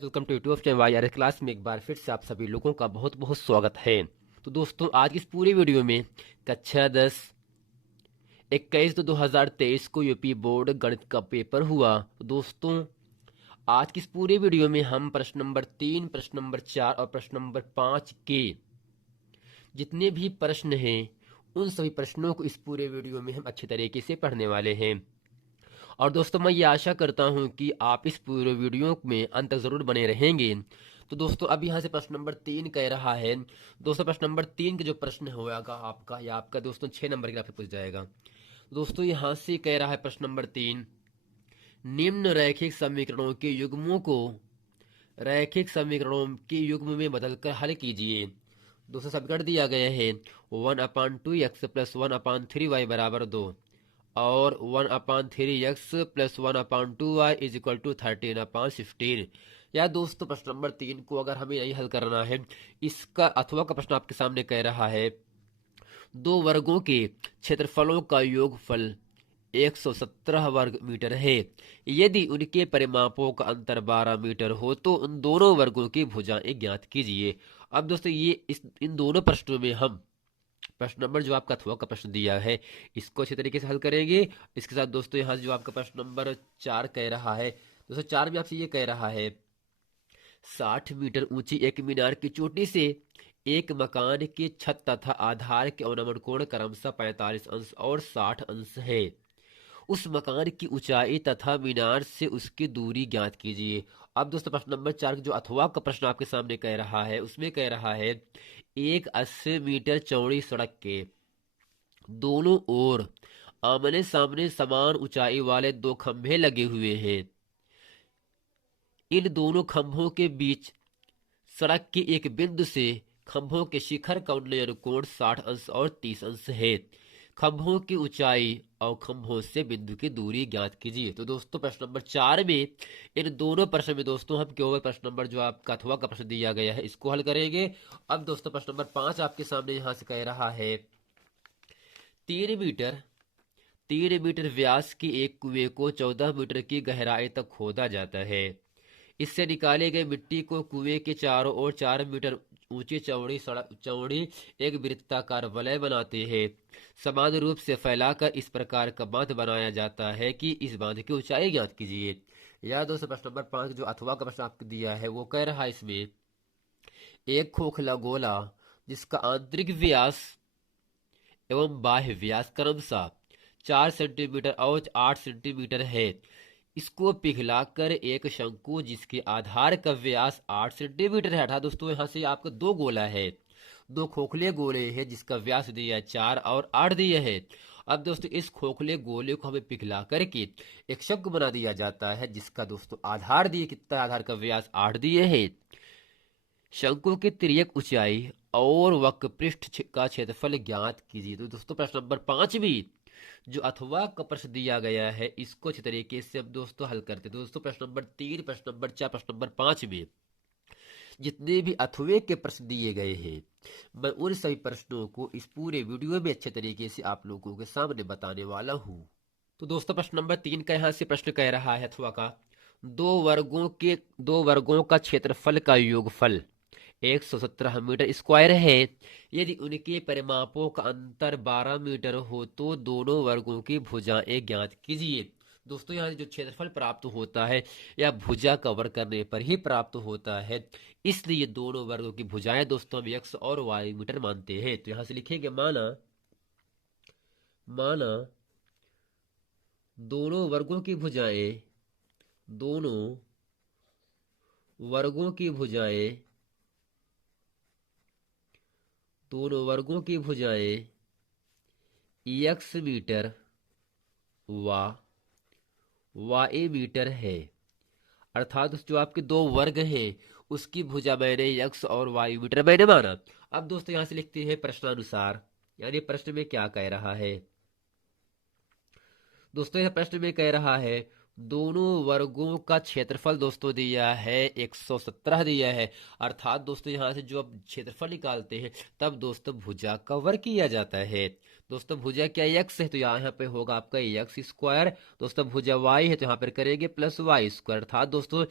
Welcome to YouTube channel Y R class में एक बार फिर से आप सभी लोगों का बहुत बहुत स्वागत है। तो दोस्तों आज की इस पूरी वीडियो में कक्षा 10 21/2/2023 को यूपी बोर्ड गणित का पेपर हुआ। तो दोस्तों आज की इस पूरी वीडियो में हम प्रश्न नंबर 3, प्रश्न नंबर 4 और प्रश्न नंबर 5 के जितने भी प्रश्न हैं उन सभी प्रश्नों को इस पूरे वीडियो में हम अच्छे तरीके से पढ़ने वाले हैं। और दोस्तों मैं ये आशा करता हूँ कि आप इस पूरे वीडियो में अंत तक ज़रूर बने रहेंगे। तो दोस्तों अब यहाँ से प्रश्न नंबर 3 कह रहा है। दोस्तों प्रश्न नंबर 3 का जो प्रश्न होगा आपका या आपका दोस्तों 6 नंबर के आपसे पूछ जाएगा। दोस्तों यहाँ से कह रहा है प्रश्न नंबर 3, निम्न रैखिक समीकरणों के युग्मों को रैखिक समीकरणों के युग्म में बदलकर हल कीजिए। दोस्तों समीकरण दिया गया है 1/2x + 1/3y = 2 और 1/3x + 1/2y = 13/15। या दोस्तों प्रश्न नंबर 3 को अगर हमें यही हल करना है, इसका अथवा का प्रश्न आपके सामने कह रहा है दो वर्गों के क्षेत्रफलों का योगफल 117 वर्ग मीटर है। यदि उनके परिमापों का अंतर 12 मीटर हो तो उन दोनों वर्गों की भुजाएं ज्ञात कीजिए। अब दोस्तों ये इन दोनों प्रश्नों में हम प्रश्न नंबर जो आपका अथवा का प्रश्न दिया है इसको अच्छे तरीके से हल करेंगे। इसके साथ दोस्तों यहाँ जो आपका प्रश्न नंबर 4 कह रहा है, दोस्तों 4 में आपसे ये कह रहा है 60 मीटर ऊंची एक मीनार की चोटी से एक मकान की छत तथा आधार के अवनमन कोण क्रमशः 45 अंश और 60 अंश है। उस मकान की ऊंचाई तथा मीनार से उसकी दूरी ज्ञात कीजिए। अब दोस्तों प्रश्न नंबर 4 जो अथवा का प्रश्न आपके सामने कह रहा है उसमें कह रहा है एक 80 मीटर चौड़ी सड़क के दोनों ओर आमने सामने समान ऊंचाई वाले दो खंभे लगे हुए हैं। इन दोनों खंभों के बीच सड़क के एक बिंदु से खंभों के शिखर का उन्नयन कोण 60 अंश और 30 अंश है। खंभों की ऊंचाई और खंभों से बिंदु की दूरी ज्ञात कीजिए। तो दोस्तों प्रश्न नंबर 4 में इन दोनों प्रश्न में दोस्तों हम केवल प्रश्न नंबर जो आपका अथवा का प्रश्न दिया गया है इसको हल करेंगे। अब दोस्तों प्रश्न नंबर 5 आपके सामने यहां से कह रहा है 3 मीटर 3 मीटर व्यास के एक कुएं को 14 मीटर की गहराई तक खोदा जाता है। इससे निकाले गए मिट्टी को कुएं के चारों ओर 4 मीटर ऊंची चौड़ी एक वृत्ताकार वलय बनाते हैं। समान रूप से फैलाकर इस प्रकार का बांध बनाया जाता है कि इस बांध की ऊंचाई ज्ञात कीजिए। या दोस्तों प्रश्न नंबर 5 जो अथवा का प्रश्न आपको दिया है वो कह रहा है इसमें एक खोखला गोला जिसका आंतरिक व्यास एवं बाह्य व्यास क्रमशः 4 सेंटीमीटर और 8 सेंटीमीटर है। इसको पिघलाकर एक शंकु जिसके आधार का व्यास 8 सेंटीमीटर है। अर्थात दोस्तों यहाँ से आपको दो गोला है, दो खोखले गोले हैं जिसका व्यास दिया है 4 और 8 दिए है। अब दोस्तों इस खोखले गोले को हमें पिघला करके एक शंकु बना दिया जाता है जिसका दोस्तों आधार दिए कितना, आधार का व्यास 8 दिए है। शंकु की तिर्यक ऊंचाई और वक्र पृष्ठ का क्षेत्रफल ज्ञात कीजिए। तो दोस्तों प्रश्न नंबर 5 भी जो अथवा का प्रश्न दिया गया है इसको अच्छे तरीके से हम दोस्तों हल करते हैं। दोस्तों प्रश्न नंबर 3, प्रश्न नंबर 4, प्रश्न नंबर 5 में जितने भी अथवे के प्रश्न दिए गए हैं मैं उन सभी प्रश्नों को इस पूरे वीडियो में अच्छे तरीके से आप लोगों के सामने बताने वाला हूँ। तो दोस्तों प्रश्न नंबर 3 का यहाँ से प्रश्न कह रहा है अथवा का दो वर्गों का क्षेत्रफल का योगफल 117 मीटर स्क्वायर है। यदि उनके परिमापों का अंतर 12 मीटर हो तो दोनों वर्गों की भुजाएं ज्ञात कीजिए। दोस्तों यहाँ जो क्षेत्रफल प्राप्त होता है या भुजा का वर्ग करने पर ही प्राप्त होता है, इसलिए दोनों वर्गों की भुजाएं दोस्तों हम x और y मीटर मानते हैं। तो यहाँ से लिखेंगे माना माना दोनों वर्गों की भुजाएं दोनों वर्गों की भुजाएं दोनों वर्गों की भुजाएं x मीटर व y मीटर है। अर्थात जो आपके दो वर्ग हैं उसकी भुजा मैंने x और y मीटर मैंने माना। अब दोस्तों यहां से लिखते हैं प्रश्नानुसार, यानी प्रश्न में क्या कह रहा है। दोस्तों यह प्रश्न में कह रहा है दोनों वर्गों का क्षेत्रफल दोस्तों दिया है 117 दिया है। अर्थात दोस्तों यहाँ से जो अब क्षेत्रफल निकालते हैं तब दोस्तों भुजा का वर्ग किया जाता है। दोस्तों भुजा क्या x है तो यहाँ पे होगा आपका x स्क्वायर। दोस्तों भुजा y है तो यहाँ पर करेंगे +y स्क्वायर। अर्थात दोस्तों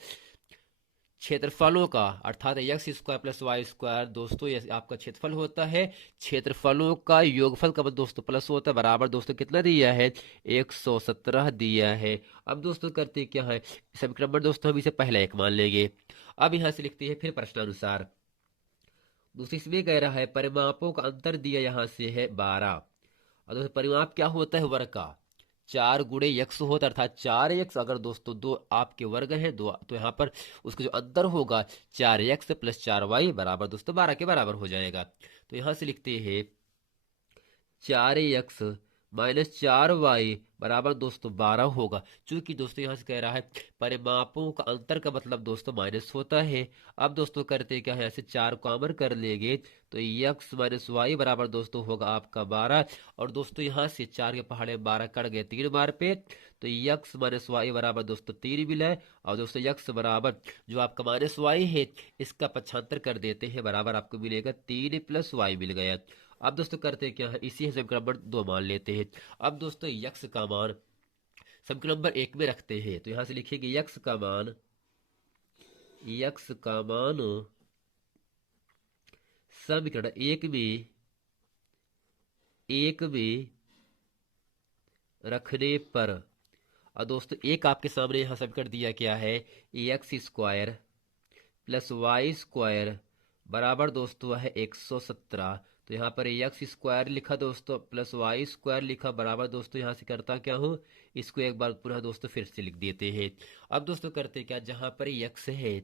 क्षेत्रफलों का अर्थात X square plus Y square दोस्तों ये आपका क्षेत्रफल होता है। क्षेत्रफलों का योगफल का दोस्तों प्लस होता है बराबर दोस्तों कितना दिया है 117 दिया है। अब दोस्तों करते क्या है समीकरण नंबर दोस्तों हम इसे पहला एक मान लेंगे। अब यहां से लिखते हैं फिर प्रश्नानुसार। दूसरी इसमें कह रहा है परिमापों का अंतर दिया यहां से है 12। और दोस्तों परिमाप क्या होता है वर्ग का 4 × x होता है अर्थात 4x अगर दोस्तों दो आपके वर्ग हैं दो तो यहाँ पर उसका जो अंतर होगा 4x + 4y बराबर दोस्तों 12 के बराबर हो जाएगा। तो यहाँ से लिखते हैं 4x - 4y बराबर दोस्तों 12 होगा। चूंकि दोस्तों यहाँ से कह रहा है परिमापों का अंतर का मतलब दोस्तों माइनस होता है। अब दोस्तों करते क्या है ऐसे 4 कॉमन कर लेंगे तो x - y बराबर दोस्तों होगा आपका 12। और दोस्तों यहाँ से 4 के पहाड़े 12 कट गए 3 बार पे तो x - y बराबर दोस्तों 3 मिला है। और दोस्तों x बराबर जो आपका -y है इसका पक्षांतर कर देते हैं बराबर आपको मिलेगा 3 + y मिल गया। अब दोस्तों करते क्या है इसी समीकरण नंबर 2 मान लेते हैं। अब दोस्तों यक्स का मान समीकरण नंबर 1 में रखते हैं तो यहां से लिखेंगे यक्स का मान समीकरण एक में रखने पर। और दोस्तों एक आपके सामने यहां समीकरण दिया क्या है x² + y² बराबर दोस्तों है 117। तो यहाँ पर x² लिखा दोस्तों प्लस y² लिखा बराबर दोस्तों यहाँ से करता क्या हूँ इसको एक बार पुनः दोस्तों फिर से लिख देते हैं। अब दोस्तों करते क्या जहाँ पर x है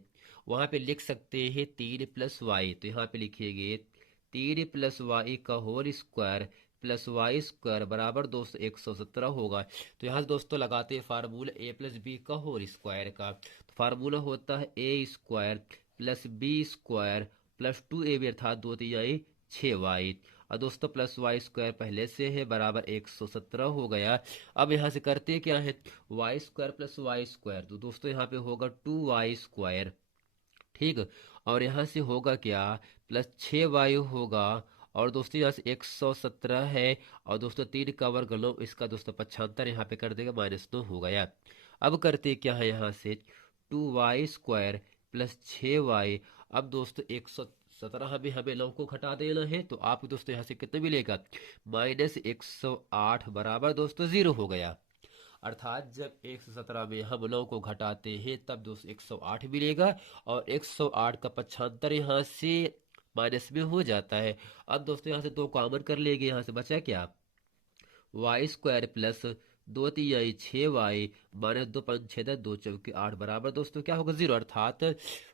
वहां पे लिख सकते हैं 3 + y। तो यहाँ पे लिखेंगे 3 + y का होल स्क्वायर प्लस y² बराबर दोस्तों 117 होगा। तो यहाँ दोस्तों लगाते हैं फार्मूला a + b का होल स्क्वायर का। तो फार्मूला होता है a² + b² + 2ab अर्थात 2 3 6y। और दोस्तों प्लस y² पहले से है बराबर 117 हो गया। अब यहाँ से करते क्या है y² + y² तो दोस्तों यहाँ पे होगा 2y²। ठीक और यहाँ से होगा क्या प्लस 6y होगा। और दोस्तों यहाँ से 117 है और दोस्तों 3 का वर्ग लो इसका दोस्तों पक्षांतर यहाँ पे कर देगा -2 हो गया। अब करते क्या है यहाँ से 2y² + 6y। अब दोस्तों 117 में हमें लव को घटा देना है तो आपको दोस्तों यहाँ से कितना मिलेगा -108 बराबर दोस्तों 0 हो गया। अर्थात जब 117 में हम 9 को घटाते हैं तब दोस्तों 108 मिलेगा। और 108 का पक्षांतर यहाँ से माइनस में हो जाता है। अब दोस्तों यहाँ से 2 कॉमन कर लेंगे यहाँ से बचा क्या y² प्लस 2 3 6y -2 5 6 10 2 4 8 बराबर दोस्तों क्या होगा 0। अर्थात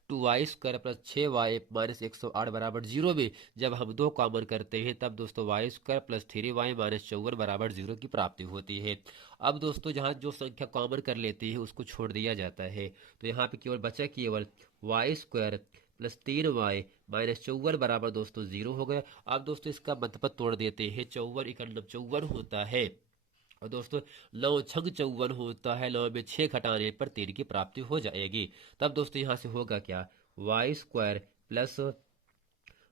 2y² प्लस 6y -108 बराबर 0 में जब हम 2 कॉमन करते हैं तब दोस्तों y² प्लस 3y -54 बराबर 0 की प्राप्ति होती है। अब दोस्तों जहाँ जो संख्या कॉमन कर लेती है उसको छोड़ दिया जाता है तो यहाँ पे केवल बचा केवल y² प्लस 3y -54 बराबर दोस्तों 0 हो गया। अब दोस्तों इसका मतलब तोड़ देते हैं 54 × 9 54 होता है। और दोस्तों 9 छंग 54 होता है 9 में 6 घटाने पर 3 की प्राप्ति हो जाएगी। तब दोस्तों यहाँ से होगा क्या y² प्लस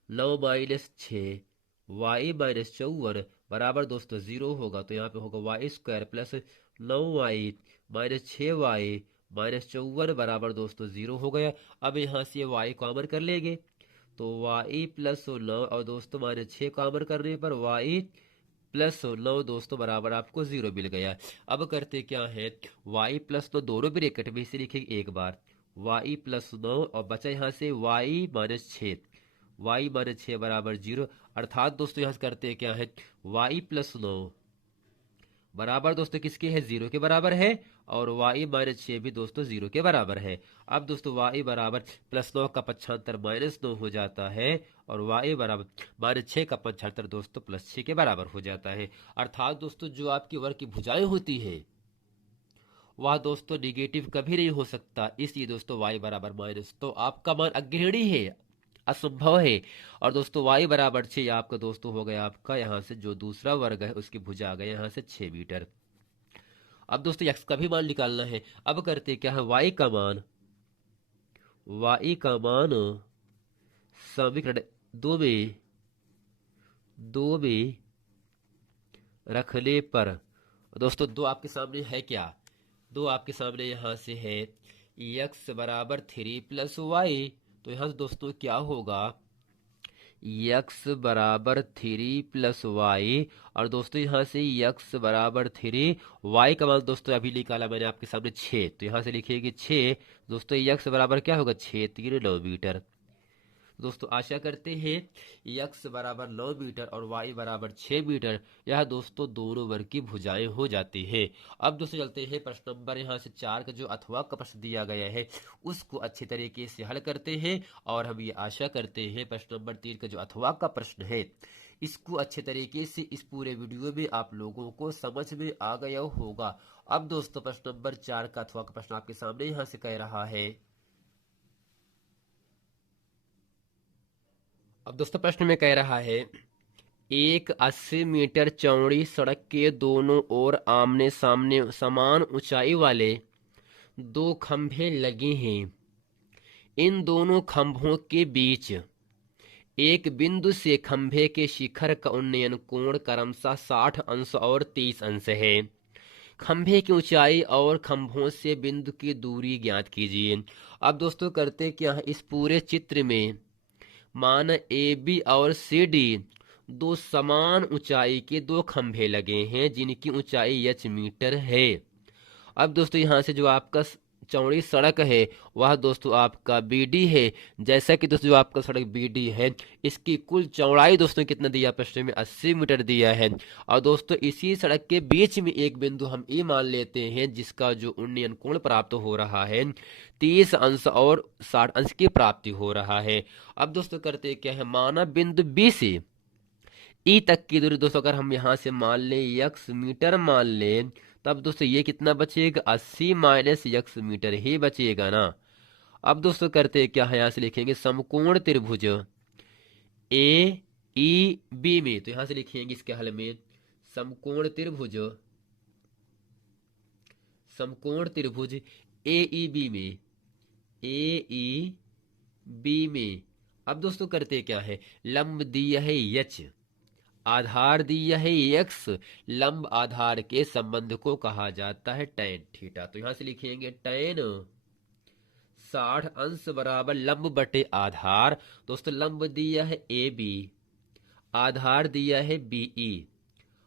9 - 6 y -54 बराबर दोस्तों 0 होगा। तो यहाँ पे होगा y² प्लस 9y -6y -54 बराबर दोस्तों 0 हो गया। अब यहाँ से y कॉमन कर लेंगे तो y प्लस 9 और दोस्तों -6 कॉमन करने पर y प्लस 9 दोस्तों बराबर आपको 0 मिल गया। अब करते क्या है y प्लस 9 दोनों ब्रैकेट में इसे लिखेंगे एक बार y प्लस 9 और बचा यहाँ से y -6 y -6 बराबर 0। अर्थात दोस्तों यहाँ से करते क्या है y प्लस 9 बराबर दोस्तों किसके है 0 के बराबर है और y -6 भी दोस्तों 0 के बराबर है। अब दोस्तों y बराबर +9 का पक्षांतर -9 हो जाता है और y बराबर -6 का पक्षांतर दोस्तों +6 के बराबर हो जाता है। अर्थात दोस्तों जो आपकी वर्ग की भुजाएं होती है वह दोस्तों निगेटिव कभी नहीं हो सकता। इसलिए दोस्तों y बराबर -, तो आपका मान अग्रहणी है असंभव है। और दोस्तों y बराबर 6 आपका दोस्तों हो गया आपका यहाँ से जो दूसरा वर्ग है उसकी भुजा आ गया यहाँ से 6 मीटर। अब दोस्तों x का भी मान निकालना है। अब करते क्या है y का मान समीकरण 2 में रखने पर दोस्तों 2 आपके सामने है क्या 2 आपके सामने यहाँ से है यक्स बराबर 3 + y। तो यहाँ से दोस्तों क्या होगा, यक्स बराबर 3 + y। और दोस्तों यहाँ से यक्स बराबर 3, वाई का मान दोस्तों अभी निकाला मैंने आपके सामने 6, तो यहाँ से लिखिएगा 6। दोस्तों यक्स बराबर क्या होगा, 6×3 = 9 मीटर। दोस्तों आशा करते हैं यक्स बराबर 9 मीटर और वाई बराबर 6 मीटर, यह दोस्तों दोनों वर्ग की भुजाएं हो जाती है। अब दोस्तों चलते हैं प्रश्न नंबर यहाँ से 4 का जो अथवा का प्रश्न दिया गया है उसको अच्छे तरीके से हल करते हैं। और हम ये आशा करते हैं प्रश्न नंबर 3 का जो अथवा का प्रश्न है इसको अच्छे तरीके से इस पूरे वीडियो में आप लोगों को समझ में आ गया होगा। अब दोस्तों प्रश्न नंबर 4 का अथवा का प्रश्न आपके सामने यहाँ से कह रहा है। अब दोस्तों प्रश्न में कह रहा है, एक 80 मीटर चौड़ी सड़क के दोनों ओर आमने सामने समान ऊंचाई वाले 2 खंभे लगे हैं। इन दोनों खंभों के बीच एक बिंदु से खंभे के शिखर का उन्नयन कोण क्रमशः 60 अंश और 30 अंश है। खंभे की ऊंचाई और खंभों से बिंदु की दूरी ज्ञात कीजिए। अब दोस्तों करते क्या है, इस पूरे चित्र में मान ए बी और सी डी दो समान ऊंचाई के 2 खंभे लगे हैं जिनकी ऊंचाई h मीटर है। अब दोस्तों यहाँ से जो आपका चौड़ी सड़क है वह दोस्तों आपका बीडी है। जैसा कि दोस्तों जो आपका सड़क बीडी है इसकी कुल चौड़ाई दोस्तों कितना दिया प्रश्न में, 80 मीटर दिया है। और दोस्तों इसी सड़क के बीच में एक बिंदु हम ये मान लेते हैं जिसका जो उन्नयन कोण प्राप्त हो रहा है 30 अंश और 60 अंश की प्राप्ति हो रहा है। अब दोस्तों करते क्या है, माना बिंदु बी से ई तक की दूरी दोस्तों अगर हम यहाँ से मान लें यक्स मीटर मान लें, तब दोस्तों ये कितना बचेगा, 80 - यक्स मीटर ही बचेगा ना। अब दोस्तों करते क्या है, यहाँ से लिखेंगे समकोण त्रिभुज ए ई बी में, तो यहाँ से लिखेंगे इसके हल में समकोण त्रिभुज ए ई बी में, अब दोस्तों करते क्या है, लंब दिया है एच, आधार दिया है एक्स, लंब आधार के संबंध को कहा जाता है tan थीटा। तो यहां से लिखेंगे tan 60 अंश बराबर लंब बटे आधार। दोस्तों लंब दिया है ए बी, आधार दिया है बी ई।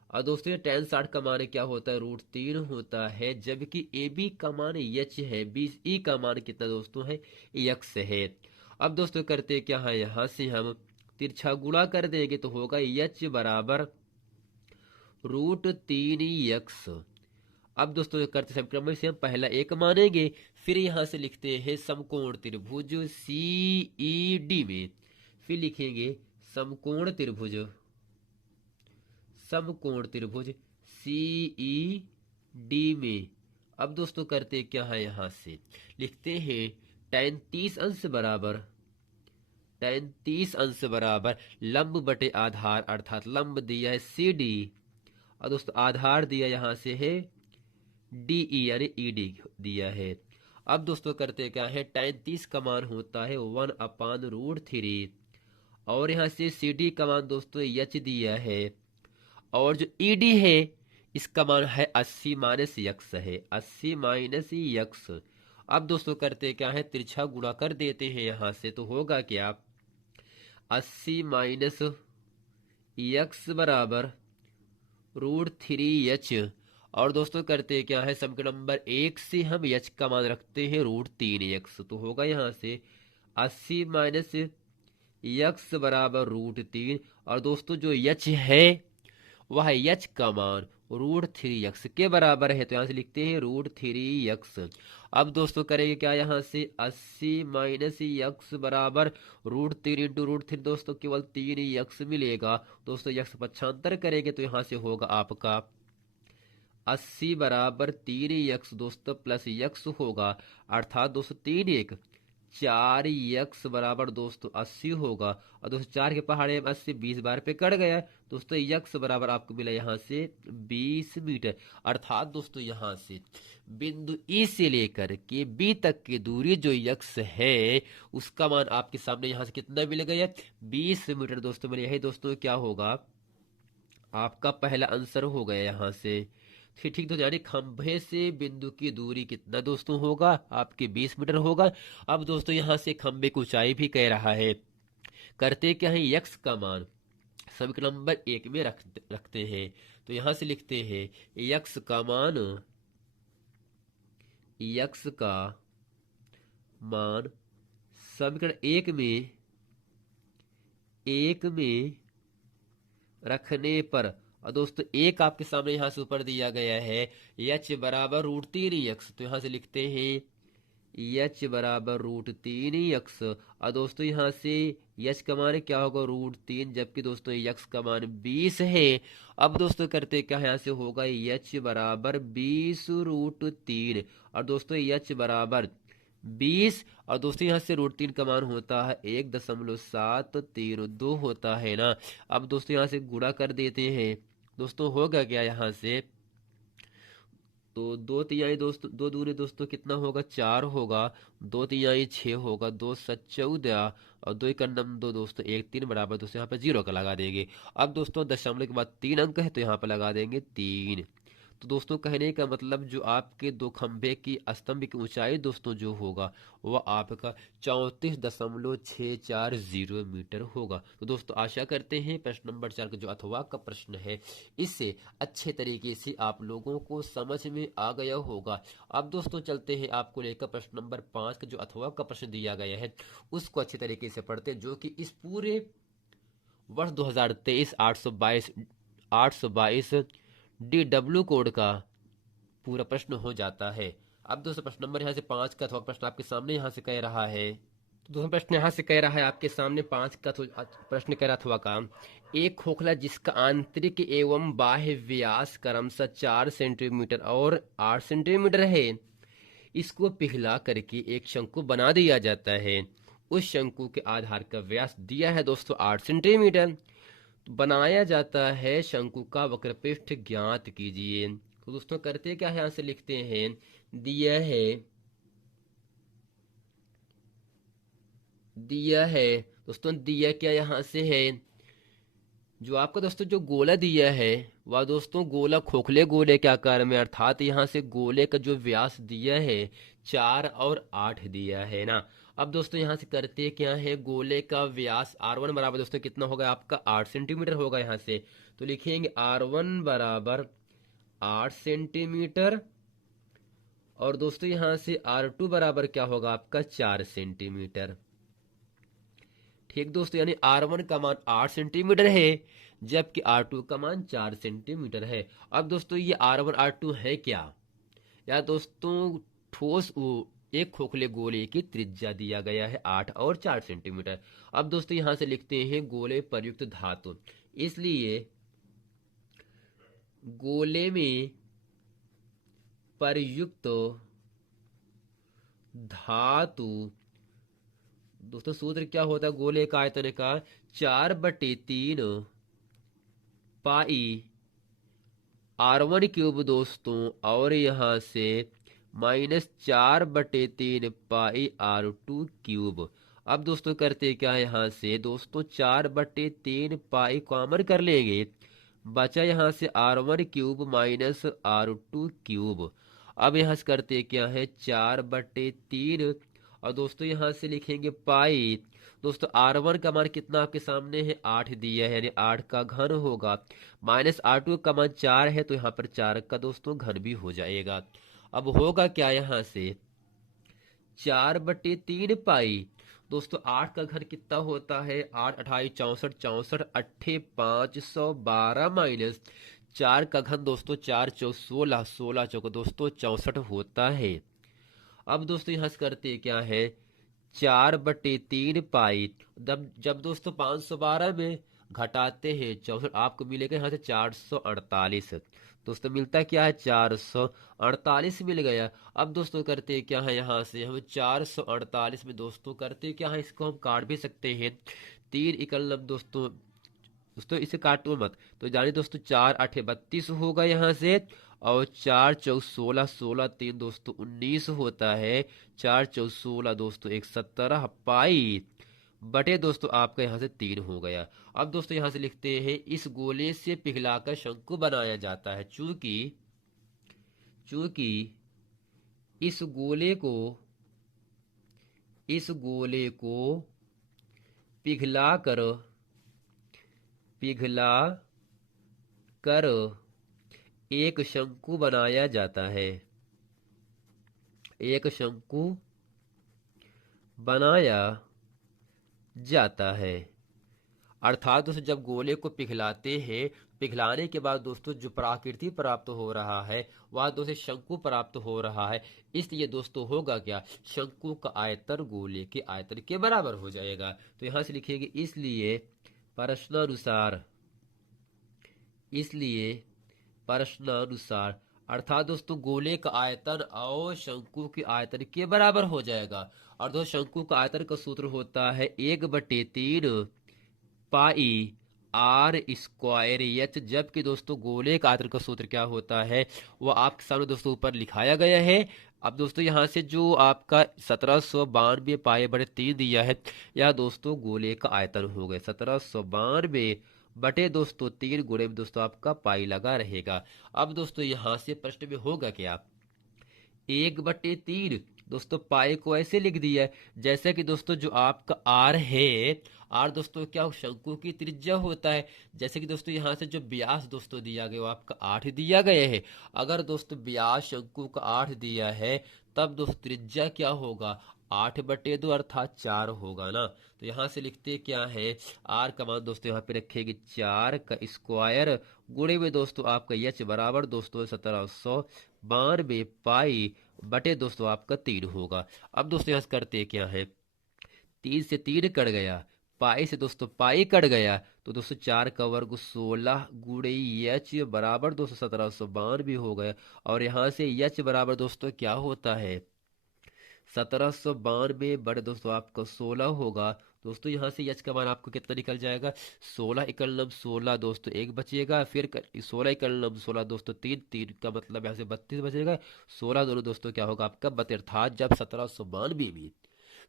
और दोस्तों tan 60 का मान क्या होता है, √3 होता है, जबकि ए बी का मान एच है, बी ई का मान कितना दोस्तों है, एक्स है। अब दोस्तों करते क्या है, यहां से हम तिरछा गुणा कर देंगे तो होगा h बराबर √3x। अब दोस्तों करते समीकरण से हम पहला एक मानेंगे, फिर यहां से लिखते हैं समकोण त्रिभुज सी ई डी में, फिर लिखेंगे समकोण त्रिभुज सी ई डी में। अब दोस्तों करते क्या है, यहां से लिखते हैं tan 30 अंश बराबर लंब बटे आधार, अर्थात लंब दिया है सी डी और दोस्तों आधार दिया यहां से है डी ई यानी ई डी दिया है। अब दोस्तों करते क्या है, tan 30 का मान होता है 1/√3 और यहां से सी डी का मान दोस्तों एच दिया है और जो ई डी है इसका मान है 80 - यक्स है, 80 - यक्स। अब दोस्तों करते क्या है, तिरछा गुणा कर देते हैं यहां से, तो होगा क्या 80 - यक्स बराबर √3h। और दोस्तों करते क्या है, समीकरण नंबर 1 से हम h का मान रखते हैं √3x, तो होगा यहां से 80 - यक्स बराबर √3। और दोस्तों जो h है वह h का मान √3x के बराबर है, तो यहां से लिखते हैं √3x। अब दोस्तों करेंगे क्या, यहां से 80 - यक्स बराबर √3 × √3 दोस्तों केवल 3x मिलेगा। दोस्तों यक्स पक्षांतर करेंगे तो यहां से होगा आपका 80 बराबर 3x दोस्तों प्लस यक्स होगा, अर्थात दोस्तों 3 1 4x बराबर दोस्तों 80 होगा। और दोस्तों 4 के पहाड़े में 80 20 बार पे कट गया दोस्तों, यक्स बराबर आपको मिला यहाँ से 20 मीटर। अर्थात दोस्तों यहाँ से बिंदु ई से लेकर के बी तक की दूरी जो यक्स है उसका मान आपके सामने यहाँ से कितना मिल गया, 20 मीटर दोस्तों। मेरे यही दोस्तों क्या होगा, आपका पहला आंसर हो गया यहाँ से। ठीक ठीक, तो यानी खंभे से बिंदु की दूरी कितना दोस्तों होगा आपके 20 मीटर होगा। अब दोस्तों यहाँ से खंभे की ऊंचाई भी कह रहा है। करते क्या है, यक्स का मान समीकरण नंबर 1 में रखते हैं। तो यहां से लिखते हैं यक्स का मान, यक्स का मान समीकरण एक में रखने पर, और दोस्तों एक आपके सामने यहां से ऊपर दिया गया है एच बराबर रूट 3 यक्स। तो यहां से लिखते हैं एच बराबर रूट 3 यक्स। और दोस्तों यहाँ से यच का मान क्या होगा, रूट 3, जबकि दोस्तों यक्स का मान 20 है। अब दोस्तों करते क्या है, यहाँ से होगा यच बराबर 20 रूट 3, और दोस्तों यच बराबर 20, और दोस्तों यहाँ से रूट 3 का मान होता है 1.732 होता है ना। अब दोस्तों यहाँ से गुणा कर देते हैं। दोस्तों होगा क्या यहाँ से, तो 2 तिहाई दोस्तों, 2 दूनी दोस्तों कितना होगा, 4 होगा। 2 तिहाई 6 होगा, 2 7 14, और 2 1 2 दोस्तों 1 3 बराबर दोस्तों यहाँ पर 0 का लगा देंगे। अब दोस्तों दशमलव के बाद 3 अंक है तो यहाँ पर लगा देंगे 3। तो दोस्तों कहने का मतलब जो आपके दो खंभे की स्तंभ की ऊंचाई दोस्तों जो होगा वह आपका 34.640 मीटर होगा। तो दोस्तों आशा करते हैं प्रश्न नंबर 4 का जो अथवा का प्रश्न है इससे अच्छे तरीके से आप लोगों को समझ में आ गया होगा। अब दोस्तों चलते हैं आपको लेकर प्रश्न नंबर 5 का जो अथवा का प्रश्न दिया गया है उसको अच्छे तरीके से पढ़ते हैं, जो कि इस पूरे वर्ष 2023 822 DW कोड का पूरा प्रश्न हो जाता है। अब दोस्तों प्रश्न नंबर यहाँ से 5 का अथवा प्रश्न आपके सामने यहाँ से कह रहा है। तो दोस्तों प्रश्न यहाँ से कह रहा है आपके सामने 5 का प्रश्न कह रहा अथवा का, एक खोखला जिसका आंतरिक एवं बाह्य व्यास क्रमशः 4 सेंटीमीटर और 8 सेंटीमीटर है, इसको पिघला करके एक शंकु बना दिया जाता है। उस शंकु के आधार का व्यास दिया है दोस्तों 8 सेंटीमीटर। बनाया जाता है शंकु का वक्रपृष्ठ ज्ञात कीजिए। तो दोस्तों करते क्या है, यहां से लिखते हैं दिया है दोस्तों, दिया क्या यहां से है, जो आपका दोस्तों जो गोला दिया है वह दोस्तों गोला खोखले गोले के आकार में, अर्थात यहाँ से गोले का जो व्यास दिया है 4 और 8 दिया है ना। अब दोस्तों यहाँ से करते क्या है, गोले का व्यास R1 बराबर दोस्तों कितना होगा आपका 8 सेंटीमीटर होगा। यहाँ से तो लिखेंगे R1 बराबर 8 सेंटीमीटर, और दोस्तों यहाँ से R2 बराबर क्या होगा आपका 4 सेंटीमीटर। ठीक दोस्तों, यानी R1 का मान 8 सेंटीमीटर है जबकि R2 का मान 4 सेंटीमीटर है। अब दोस्तों ये R1 R2 है क्या, या दोस्तों ठोस एक खोखले गोले की त्रिज्या दिया गया है 8 और 4 सेंटीमीटर। अब दोस्तों यहां से लिखते हैं गोले प्रयुक्त धातु, इसलिए गोले में प्रयुक्त धातु दोस्तों सूत्र क्या होता है, गोले का आयतन का 4/3 पाई R1 क्यूब दोस्तों, और यहां से -4/3 पाई R2 क्यूब। अब दोस्तों करते क्या है, यहां से दोस्तों 4/3 पाई कॉमन कर लेंगे, बचा यहां से R1 cube minus R2 cube. अब यहां से करते क्या है 4/3, और दोस्तों यहां से लिखेंगे पाई। दोस्तों R1 का मान कितना आपके सामने है 8 दिया है, यानी 8 का घन होगा, माइनस R2 का मान 4 है तो यहाँ पर 4 का दोस्तों घन भी हो जाएगा। अब होगा क्या, यहाँ से 4/3 पाई दोस्तों 8 का घन कितना होता है 8 28 64 64 अट्ठे 512 माइनस 4 का घन दोस्तों 4 चौक 16 16 चौक दोस्तों 64 होता है। अब दोस्तों यहाँ से करते क्या है 4/3 पाई, जब दोस्तों 512 में घटाते हैं 64 आपको मिलेगा यहाँ से 448। दोस्तों मिलता क्या है 448 मिल गया। अब दोस्तों करते क्या है, यहाँ से हम 448 में दोस्तों करते क्या है, इसको हम काट भी सकते हैं 3 इकल दोस्तों इसे काटो मत, तो जानिए दोस्तों 4 8 32 होगा यहाँ से, और 4 चौक 16 16 3 दोस्तों 19 होता है, 4 चौक 16 दोस्तों 117 पाई बटे दोस्तों आपका यहाँ से 3 हो गया। अब दोस्तों यहाँ से लिखते हैं इस गोले से पिघलाकर शंकु बनाया जाता है, चूंकि चूंकि इस गोले को पिघला कर एक शंकु बनाया जाता है, एक शंकु बनाया जाता है। अर्थात दोस्तों जब गोले को पिघलाते हैं, पिघलाने के बाद दोस्तों जो प्राकृति प्राप्त हो रहा है वह दोस्तों शंकु प्राप्त हो रहा है। इसलिए दोस्तों होगा क्या, शंकु का आयतन गोले के आयतन के बराबर हो जाएगा। तो यहां से लिखेंगे इसलिए प्रश्नानुसार अर्थात दोस्तों गोले का आयतन और शंकु के आयतन के बराबर हो जाएगा। और दोस्तों शंकु का आयतन का सूत्र होता है 1/3 पाई आर स्क्वायर एच, जबकि दोस्तों गोले का आयतन का सूत्र क्या होता है वह आपके सामने दोस्तों ऊपर लिखाया गया है। अब दोस्तों यहाँ से जो आपका 1792 पाई बटे 3 दिया है, यह दोस्तों गोले का आयतन हो गया। 1792 बटे दोस्तों 3 गुणे में दोस्तों आपका पाई लगा रहेगा। अब दोस्तों यहाँ से प्रश्न में होगा क्या, 1/3 दोस्तों पाई को ऐसे लिख दिया है जैसे कि दोस्तों जो आपका आर है, आर दोस्तों क्या शंकु की त्रिज्या होता है। जैसे कि दोस्तों यहाँ से जो व्यास दोस्तों दिया गया वो आपका 8 दिया गया है। अगर दोस्तों व्यास शंकु का 8 दिया है तब दोस्तों त्रिज्या क्या होगा, 8/2 अर्थात 4 होगा ना। तो यहाँ से लिखते क्या है, आर का मान दोस्तों यहाँ पे रखेंगे 4 का स्क्वायर गुणे में दोस्तों आपका एच बराबर दोस्तों 1792 पाई बटे दोस्तों आपका 3 होगा। अब दोस्तों यहाँ से करते क्या है, 3 से 3 कट गया, पाई से दोस्तों पाई कट गया, तो दोस्तों 4 का वर्ग 16 गुणे एच बराबर दोस्तों 1792 हो गया। और यहाँ से एच बराबर दोस्तों क्या होता है, 1792 बटे दोस्तों आपका 16 होगा। दोस्तों यहाँ से एच का मान आपको कितना निकल जाएगा, 16 एकल लम 16 दोस्तों 1 बचेगा, फिर 16 एकल लम 16 दोस्तों 3 का मतलब यहाँ से 32 बचेगा। 16 दोनों दोस्तों क्या होगा आपका 32, अर्थात जब 1792 में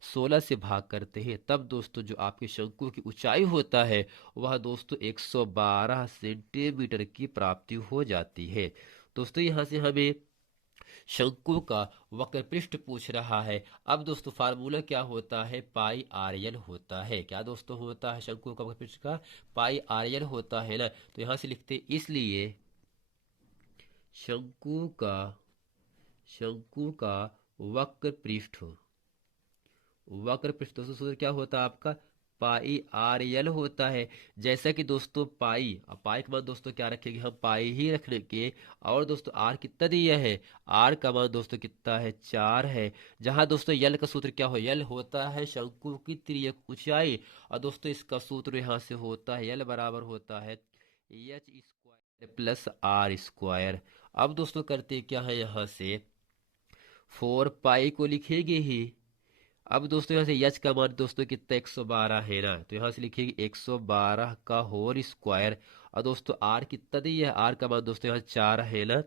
16 से भाग करते हैं तब दोस्तों जो आपके शंकु की ऊंचाई होता है वह दोस्तों 112 सेंटीमीटर की प्राप्ति हो जाती है। दोस्तों यहाँ से हमें शंकु का वक्र पृष्ठ पूछ रहा है। अब दोस्तों फार्मूला क्या होता है, पाई आर एल होता है। क्या दोस्तों होता है शंकु का वक्र पृष्ठ का, पाई आर एल होता है ना। तो यहां से लिखते इसलिए शंकु का वक्र पृष्ठ दोस्तों सूत्र क्या होता है आपका, पाई आर एल होता है। जैसा कि दोस्तों पाई का मान दोस्तों क्या रखेंगे हम, पाई ही रखेंगे। और दोस्तों आर कितना दिया है, आर का मान दोस्तों कितना है 4 है। जहां दोस्तों यल का सूत्र क्या हो, यल होता है शंकु की तिर्यक ऊंचाई। और दोस्तों इसका सूत्र यहां से होता है यल बराबर होता है H square plus R square. अब दोस्तों करते क्या है, यहां से 4 पाई को लिखेंगे ही। अब दोस्तों यहाँ से यच का मान दोस्तों कितना 112 है ना, तो यहाँ से लिखेंगे 112 का होल स्क्वायर। और दोस्तों आर कितना दिया है, आर का मान दोस्तों यहाँ 4 है ना,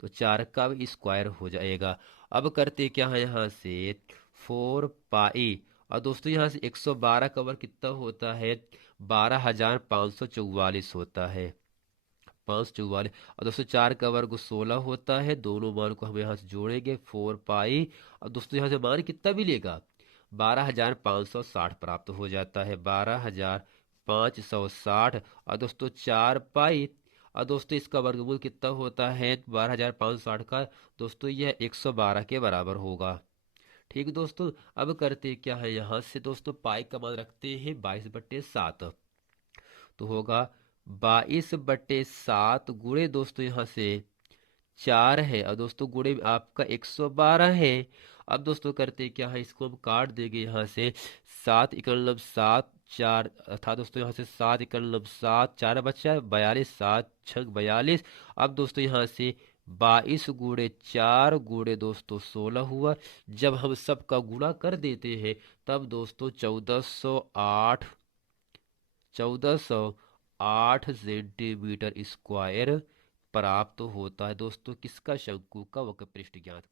तो 4 का भी स्क्वायर हो जाएगा। अब करते क्या है, यहाँ से 4 पाई और दोस्तों यहाँ से 112 का वर्ग कितना होता है, 12,544 होता है, 544। और दोस्तों 4 का वर्ग 16 होता है। दोनों मान को हम यहाँ से जोड़ेंगे 4 पाई। और दोस्तों यहाँ से मान कितना मिलेगा, 12,560 प्राप्त हो जाता है, 12,560। और दोस्तों 4 पाई और दोस्तों इसका वर्गमूल कितना होता है 12,560 का, दोस्तों यह 112 के बराबर होगा। ठीक दोस्तों, अब करते क्या है, यहाँ से दोस्तों पाई का मान रखते हैं 22/7, तो होगा 22/7 गुणे दोस्तों यहाँ से 4 है और दोस्तों गुणे आपका 112 है। अब दोस्तों करते क्या है, इसको हम काट देंगे यहाँ से, 7 इकलम 7 4 था दोस्तों, यहाँ से 7 इकलम 7 4 बचा 42, 7 6 42। अब दोस्तों यहाँ से 22 गुणे 4 गुणे दोस्तों 16 हुआ। जब हम सबका गुणा कर देते हैं तब दोस्तों 1408 सेंटीमीटर स्क्वायर प्राप्त होता है दोस्तों, किसका, शंकु का वक्र पृष्ठ ज्ञात